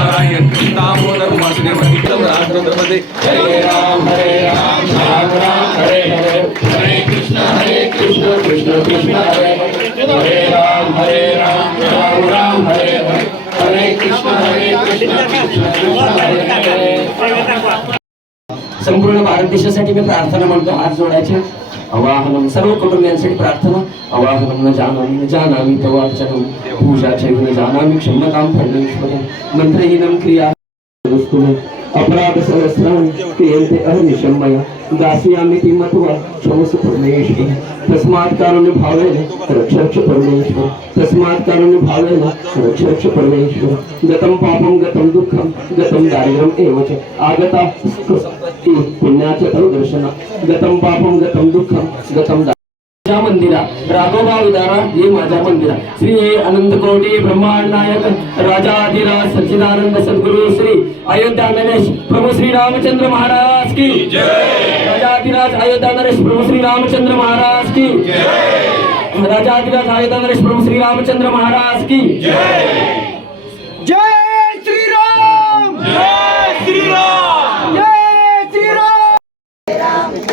नारायण दामोदर वासुदेव राष्ट्रपती हरे राम हरे राम राम राम हरे हरे हरे कृष्ण हरे कृष्ण कृष्ण कृष्ण हरे हरे हरे राम हरे राम राम राम हरे हरे हरे कृष्ण हरे कृष्ण कृष्ण कृष्ण हरे हरे संपूर्ण भारत देशासाठी मी प्रार्थना म्हणतो हात जोडायचे. अवाहनम सर्व कुटुंबियांसाठी प्रार्थना. अवाहनम न जानामि न जानामि तव अर्चनम पूजा चैव न जानामि, क्षम्यतां परमेश्वरे मंत्रहीनं क्रिया अपराध सहस्राणि क्रियन्ते अहनिशं दास्यामि ते मत्वा क्षमस्व परमेश्वर. तस्मात् कारुण्य भावेन रक्षक्ष परमेश्वर. तस्मात् कारुण्य भावेन रक्षक्ष परमेश्वर. गतं पापं, गतं दुःखं, गतं दारिद्र्यम् एव च. आगता पुण्याचं दर्शन गतं पापं गतं दुःखं गतं दा माझ्या मंदिरा, राघोबा विदारा हे माझ्या मंदिरा. श्री अनंत कोटी ब्रह्मांड नायक राजाधिराज सच्चिदानंद सद्गुरु श्री अयोध्या नरेश, प्रभू श्री रामचंद्र महाराज की राजाधिराज अयोध्या नरेश, प्रभू श्री रामचंद्र महाराज की राजाधिराज अयोध्या नरेश, प्रभू श्री रामचंद्र महाराज की जय.